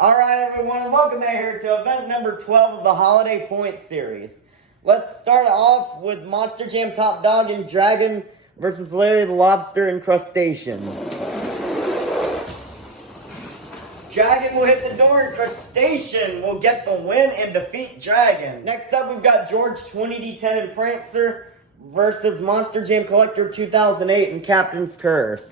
Alright everyone, and welcome back here to event number 12 of the Holiday Point Series. Let's start off with Monster Jam Top Dog and Dragon versus Larry the Lobster and Crustacean. Dragon will hit the door and Crustacean will get the win and defeat Dragon. Next up we've got George 20D10 and Prancer versus Monster Jam Collector 2008 and Captain's Curse.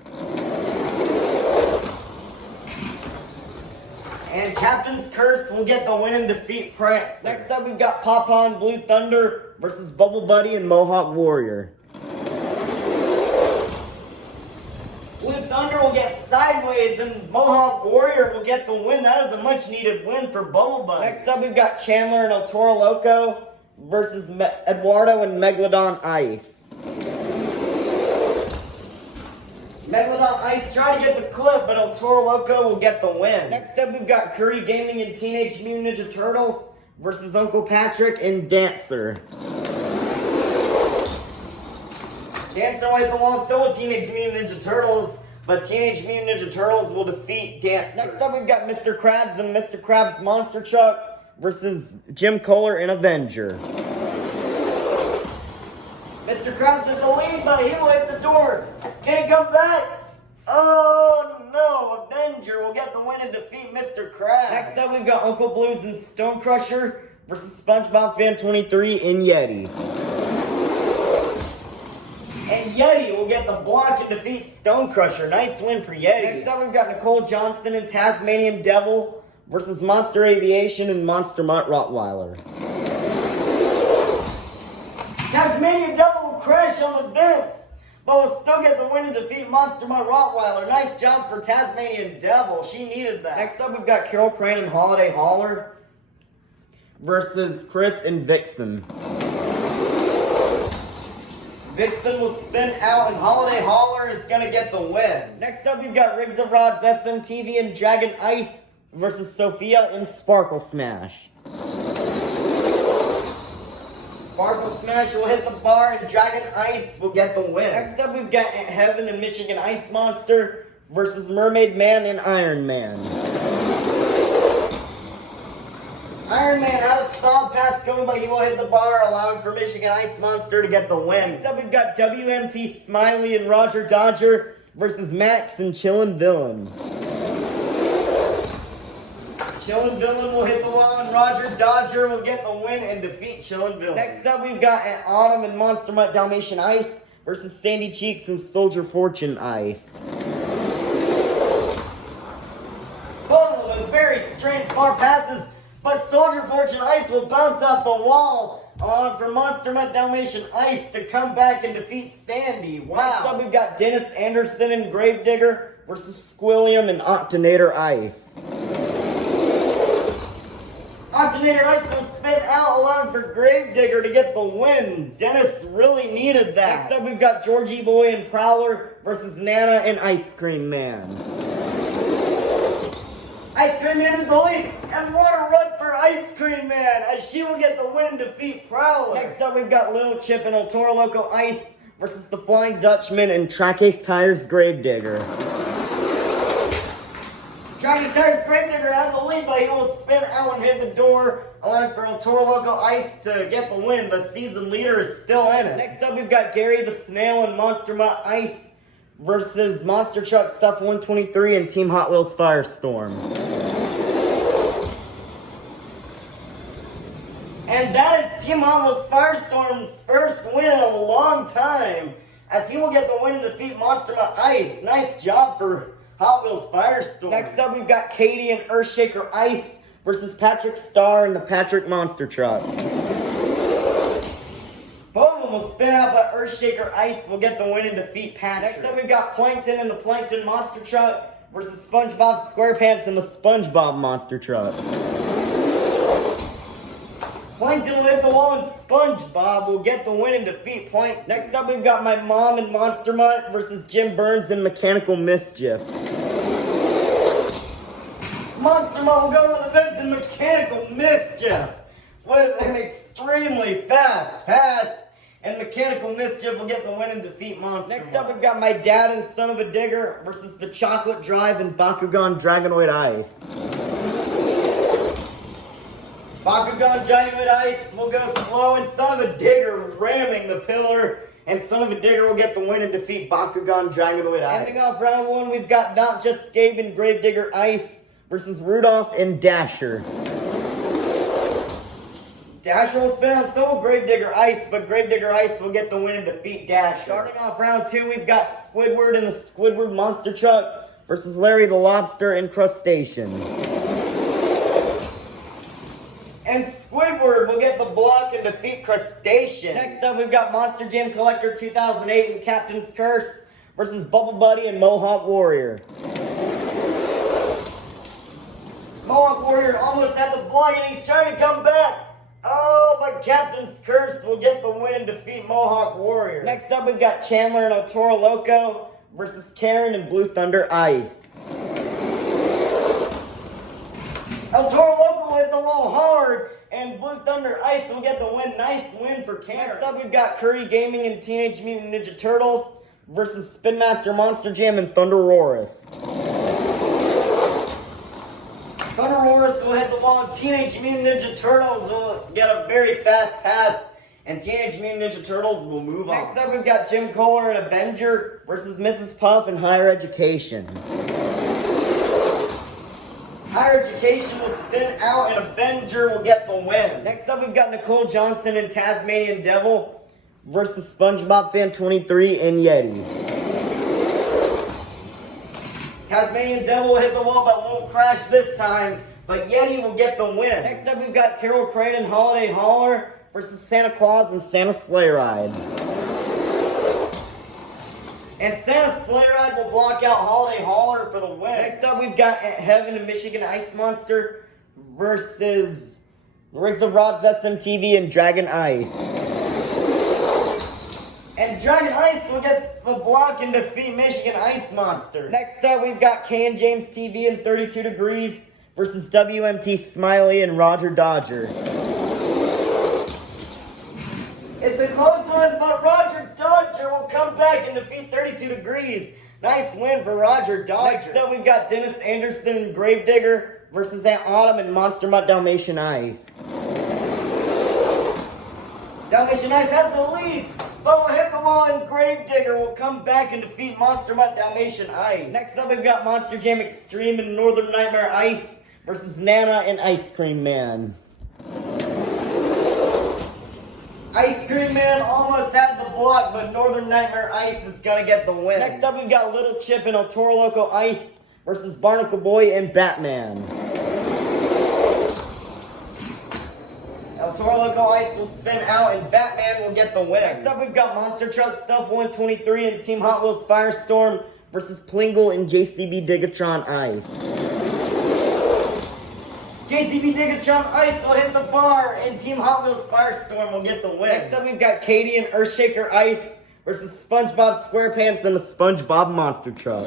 And Captain's Curse will get the win and defeat Prancer. Next up, we've got Papa and Blue Thunder versus Bubble Buddy and Mohawk Warrior. Blue Thunder will get sideways and Mohawk Warrior will get the win. That is a much needed win for Bubble Buddy. Next up, we've got Chandler and El Toro Loco versus Eduardo and Megalodon Ice. Megalodon Ice tried to get the clip, but El Toro Loco will get the win. Next up, we've got Curry Gaming and Teenage Mutant Ninja Turtles versus Uncle Patrick and Dancer. Dancer went the wall and so will Teenage Mutant Ninja Turtles, but Teenage Mutant Ninja Turtles will defeat Dancer. Next up, we've got Mr. Krabs and Mr. Krabs Monster Truck versus Jim Kohler and Avenger. Mr. Krabs is the lead, but he will hit the door. Can he come back? Oh no, Avenger will get the win and defeat Mr. Krabs. Next up, we've got Uncle Blues and Stone Crusher versus SpongeBob Fan 23 and Yeti. And Yeti will get the block and defeat Stone Crusher. Nice win for Yeti. Next up, we've got Nicole Johnson and Tasmanian Devil versus Monster Aviation and Monster Mutt Rottweiler. Tasmanian Devil will crash on the vents, but will still get the win and defeat Monster Mutt Rottweiler. Nice job for Tasmanian Devil. She needed that. Next up, we've got Carol Crane and Holiday Hauler versus Chris and Vixen. Vixen will spin out and Holiday Hauler is going to get the win. Next up, we've got Riggs of Rods, SMTV, and Dragon Ice versus Sophia and Sparkle Smash. Sparkle Smash will hit the bar and Dragon Ice will get the win. Next up, we've got Aunt Heaven and Michigan Ice Monster versus Mermaid Man and Iron Man. Iron Man had a solid pass going, but he will hit the bar, allowing for Michigan Ice Monster to get the win. Next up, we've got WMT Smiley and Roger Dodger versus Max and Chillin' Villain. Chillin' Villain will hit the wall and Roger Dodger will get the win and defeat Chillin' Villain. Next up, we've got Aunt Autumn and Monster Mutt Dalmatian Ice versus Sandy Cheeks and Soldier Fortune Ice. Both of them very straight far passes, but Soldier Fortune Ice will bounce off the wall, allowing for Monster Mutt Dalmatian Ice to come back and defeat Sandy. Wow. Next up, we've got Dennis Anderson and Gravedigger versus Squilliam and Octonator Ice. Octonator Ice will spin out, allowing for Gravedigger to get the win. Dennis really needed that. Next up, we've got Georgie Boy and Prowler versus Nana and Ice Cream Man. Ice Cream Man is the lead, and what a run for Ice Cream Man, as she will get the win and defeat Prowler. Next up, we've got Little Chip and El Toro Loco Ice versus the Flying Dutchman and Track Ace Tires Gravedigger. Track Ace Tires Gravedigger has the lead, but he will spin out and hit the door, allowing for El Toro Loco Ice to get the win. The season leader is still in it. Next up, we've got Gary the Snail and Monster Mutt Ice versus Monster Truck Stuff 123 and Team Hot Wheels Firestorm. And that is Team Hot Wheels Firestorm's first win in a long time, as he will get the win and defeat Monster Mutt Ice. Nice job for Hot Wheels Firestorm. Next up, we've got Katie and Earthshaker Ice versus Patrick Star and the Patrick Monster Truck. Both of them will spin out, but Earthshaker Ice will get the win and defeat Patrick. Next up, we've got Plankton and the Plankton Monster Truck versus SpongeBob SquarePants and the SpongeBob Monster Truck. Plankton will hit the wall and SpongeBob will get the win and defeat Plankton. Next up, we've got My Mom and Monster Mutt versus Jim Burns and Mechanical Mischief. Monster Mutt will go to the fence and Mechanical Mischief with an extremely fast pass, and Mechanical Mischief will get the win and defeat Monster Mutt. Next up, we've got My Dad and Son of a Digger versus the Chocolate Drive and Bakugan Dragonoid Ice. Bakugan Dynamite Ice will go slow, and Son of a Digger ramming the pillar. And Son of a Digger will get the win and defeat Bakugan Dynamite Ice. Ending off round one, we've got Not Just Gabe and Gravedigger Ice versus Rudolph and Dasher. Dasher will spin on so will Gravedigger Ice, but Gravedigger Ice will get the win and defeat Dasher. Starting off round two, we've got Squidward and the Squidward Monster Truck versus Larry the Lobster and Crustacean. And Squidward will get the block and defeat Crustacean. Next up, we've got Monster Jam Collector 2008 and Captain's Curse versus Bubble Buddy and Mohawk Warrior. Mohawk Warrior almost had the block and he's trying to come back. Oh, but Captain's Curse will get the win and defeat Mohawk Warrior. Next up, we've got Chandler and El Toro Loco versus Karen and Blue Thunder Ice. El Toro Loco will hit the wall hard, and Blue Thunder Ice will get the win. Nice win for Karen. Next up, we've got Curry Gaming and Teenage Mutant Ninja Turtles versus Spin Master Monster Jam and Thunderosaurus. Thunderosaurus will hit the wall, and Teenage Mutant Ninja Turtles will get a very fast pass, and Teenage Mutant Ninja Turtles will move on. Next up, we've got Jim Kohler and Avenger versus Mrs. Puff and Higher Education. Higher Education will spin out, and Avenger will get the win. Next up, we've got Nicole Johnson and Tasmanian Devil versus SpongeBob Fan 23 and Yeti. Tasmanian Devil will hit the wall but won't crash this time, but Yeti will get the win. Next up, we've got Carol Crane and Holiday Hauler versus Santa Claus and Santa Sleigh Ride. And Santa Sleigh Ride will block out Holiday Hauler for the win. Next up, we've got Heaven and Michigan Ice Monster versus Riggs of Rods SMTV and Dragon Ice. And Dragon Ice will get the block and defeat Michigan Ice Monster. Next up, we've got Kay and James TV and 32 Degrees versus WMT Smiley and Roger Dodger. It's a close one, but Roger Dodger will come back and defeat 32 Degrees. Nice win for Roger Dodger. Next up, we've got Dennis Anderson and Gravedigger versus Aunt Autumn and Monster Mutt Dalmatian Ice. Dalmatian Ice has the lead, but will hit the wall, and Gravedigger will come back and defeat Monster Mutt Dalmatian Ice. Next up, we've got Monster Jam Extreme and Northern Nightmare Ice versus Nana and Ice Cream Man. Ice Cream Man almost had the block, but Northern Nightmare Ice is going to get the win. Next up, we've got Little Chip and El Toro Loco Ice versus Barnacle Boy and Batman. El Toro Loco Ice will spin out, and Batman will get the win. Next up, we've got Monster Truck Stuff 123 and Team Hot Wheels Firestorm versus Plingle and JCB Digatron Ice. JCB Digatron Ice will hit the bar, and Team Hot Wheels Firestorm will get the win. Next up, we've got Katie and Earthshaker Ice versus SpongeBob SquarePants and the SpongeBob Monster Truck.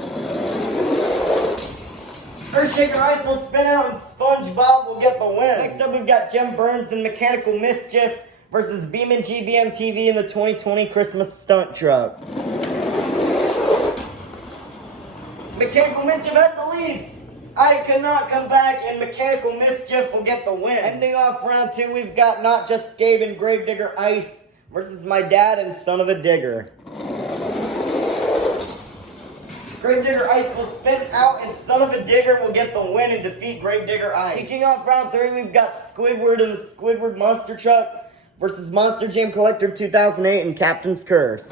Earthshaker Ice will spin out, and SpongeBob will get the win. Next up, we've got Jim Burns and Mechanical Mischief versus Beamin' GBM TV and the 2020 Christmas Stunt Truck. Mechanical Mischief has the lead. I cannot come back, and Mechanical Mischief will get the win. Ending off round two, we've got Not Just Gabe and Gravedigger Ice versus My Dad and Son of a Digger. Gravedigger Ice will spin out, and Son of a Digger will get the win and defeat Gravedigger Ice. Kicking off round three, we've got Squidward and the Squidward Monster Truck versus Monster Jam Collector 2008 and Captain's Curse.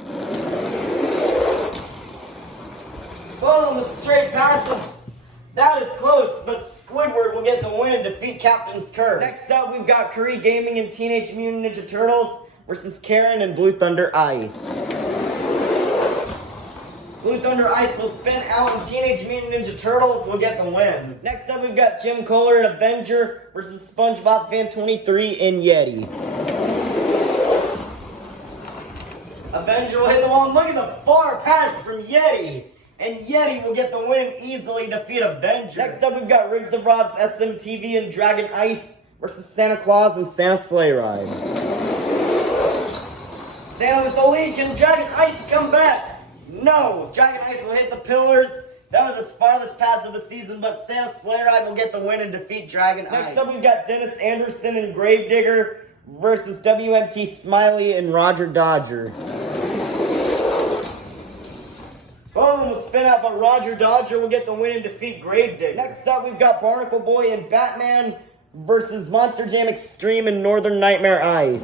Follow the straight pass. That is close, but Squidward will get the win and defeat Captain's Curse. Next up, we've got Curry Gaming and Teenage Mutant Ninja Turtles versus Karen and Blue Thunder Ice. Blue Thunder Ice will spin out, and Teenage Mutant Ninja Turtles will get the win. Next up, we've got Jim Kohler and Avenger versus SpongeBob Fan 23 and Yeti. Avenger will hit the wall, and look at the far pass from Yeti. And Yeti will get the win and easily defeat Avenger. Next up, we've got Riggs of Rods SMTV and Dragon Ice versus Santa Claus and Santa Sleigh Ride. Santa with the lead. Can Dragon Ice come back? No. Dragon Ice will hit the pillars, That was his farthest pass of the season, but Santa Sleigh Ride will get the win and defeat Dragon Ice. Next up, we've got Dennis Anderson and Gravedigger versus WMT Smiley and Roger Dodger. Both of them will spin out, but Roger Dodger will get the win and defeat Gravedigger. Next up, we've got Barnacle Boy and Batman versus Monster Jam Extreme and Northern Nightmare Ice.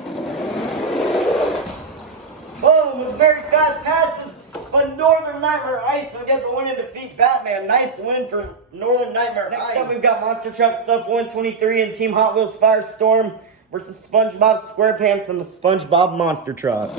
Both of them with very fast passes, but Northern Nightmare Ice will get the win and defeat Batman. Nice win for Northern Nightmare Ice. Next up, we've got Monster Truck Stuff 123 and Team Hot Wheels Firestorm versus SpongeBob SquarePants and the SpongeBob Monster Truck.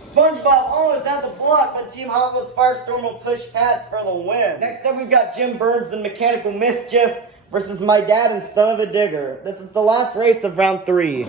SpongeBob almost had the block, but Team Hot Wheels Firestorm will push past for the win. Next up, we've got Jim Burns and Mechanical Mischief versus My Dad and Son of a Digger. This is the last race of round 3.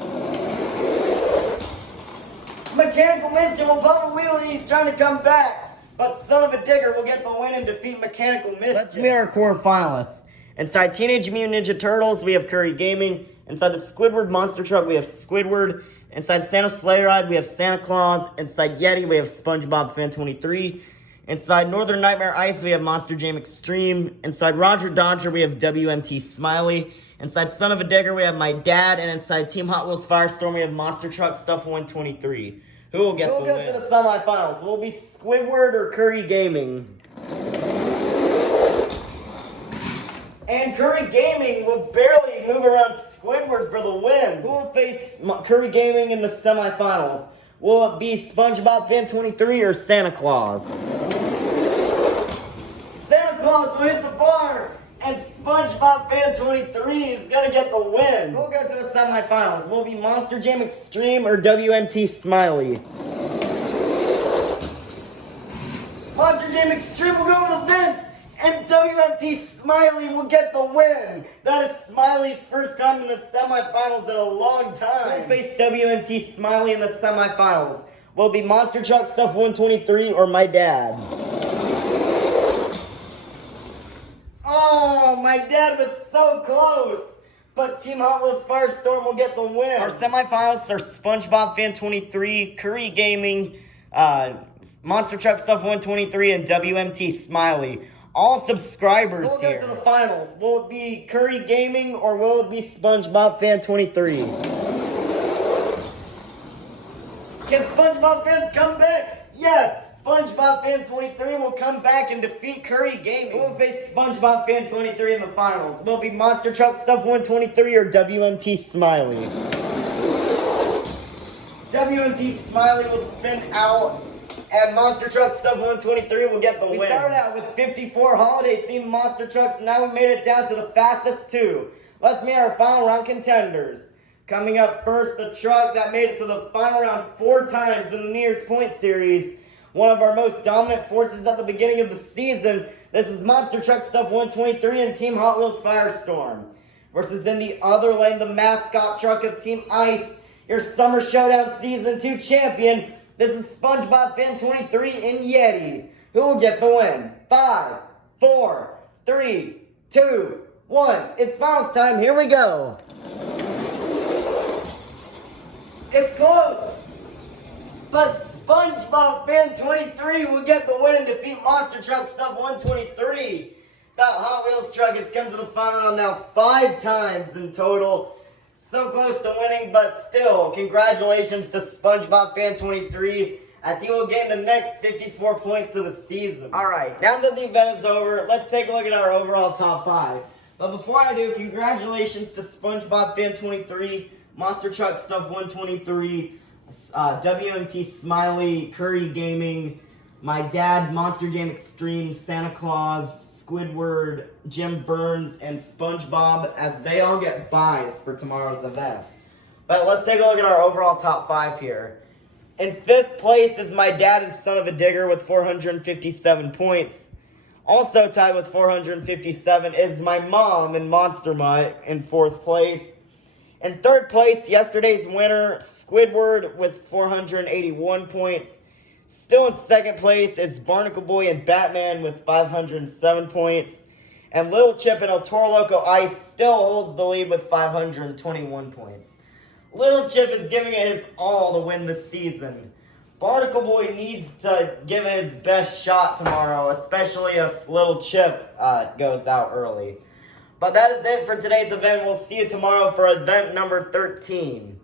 Mechanical Mischief will pop a wheel and he's trying to come back, but Son of a Digger will get the win and defeat Mechanical Mischief. Let's meet our quarterfinalists. Inside Teenage Mutant Ninja Turtles, we have Curry Gaming. Inside the Squidward Monster Truck, we have Squidward. Inside Santa Sleigh Ride, we have Santa Claus. Inside Yeti, we have SpongeBob Fan 23. Inside Northern Nightmare Ice, we have Monster Jam Extreme. Inside Roger Dodger, we have WMT Smiley. Inside Son of a Digger, we have My Dad. And inside Team Hot Wheels Firestorm, we have Monster Truck Stuff 123. Who will get the win? Who will get to the semifinals? Will it be Squidward or Curry Gaming? And Curry Gaming will barely move around Squidward for the win. Who will face Curry Gaming in the semifinals? Will it be SpongeBob Fan 23 or Santa Claus? Santa Claus will hit the bar, and SpongeBob Fan 23 is going to get the win. We'll go to the semifinals. Will it be Monster Jam Extreme or WMT Smiley? Monster Jam Extreme will go to the Vince, and WMT Smiley will get the win. That is Smiley's first time in the semifinals in a long time. We'll face WMT Smiley in the semifinals. Will it be Monster Truck Stuff 123 or My Dad? Oh, My Dad was so close. But Team Hot Wheels Firestorm will get the win. Our semifinals are SpongeBob Fan 23, Curry Gaming, Monster Truck Stuff 123, and WMT Smiley. All subscribers here. We'll get to the finals. Will it be Curry Gaming or will it be SpongeBob Fan 23? Can SpongeBob Fan come back? Yes! SpongeBob Fan 23 will come back and defeat Curry Gaming. We'll face SpongeBob Fan 23 in the finals. Will it be Monster Truck Stuff 123 or WMT Smiley? WMT Smiley will spin out, and Monster Truck Stuff 123 will get the win. We started out with 54 holiday-themed monster trucks, and now we made it down to the fastest 2. Let's meet our final round contenders. Coming up first, the truck that made it to the final round 4 times in the Nearest Point series. One of our most dominant forces at the beginning of the season. This is Monster Truck Stuff 123 and Team Hot Wheels Firestorm. Versus in the other lane, the mascot truck of Team Ice, your Summer Showdown Season 2 champion. This is SpongeBob Fan 23 and Yeti. Who will get the win? 5, 4, 3, 2, 1. It's finals time. Here we go. It's close. But SpongeBob Fan 23 will get the win and defeat Monster Truck Stuff 123. That Hot Wheels truck has come to the final round now 5 times in total. So close to winning, but still, congratulations to SpongeBob Fan 23 as he will gain the next 54 points to the season. Alright, now that the event is over, let's take a look at our overall top 5. But before I do, congratulations to SpongeBob Fan 23, Monster Truck Stuff 123, WMT Smiley, Curry Gaming, My Dad, Monster Jam Extreme, Santa Claus, Squidward, Jim Burns, and SpongeBob, as they all get buys for tomorrow's event. But let's take a look at our overall top 5 here. In 5th place is My Dad and Son of a Digger with 457 points. Also tied with 457 is My Mom and Monster Mutt in 4th place. In 3rd place, yesterday's winner, Squidward with 481 points. Still in 2nd place is Barnacle Boy and Batman with 507 points. And Little Chip and El Toro Loco Ice still holds the lead with 521 points. Little Chip is giving it his all to win this season. Barnacle Boy needs to give it his best shot tomorrow, especially if Little Chip goes out early. But that is it for today's event. We'll see you tomorrow for event number 13.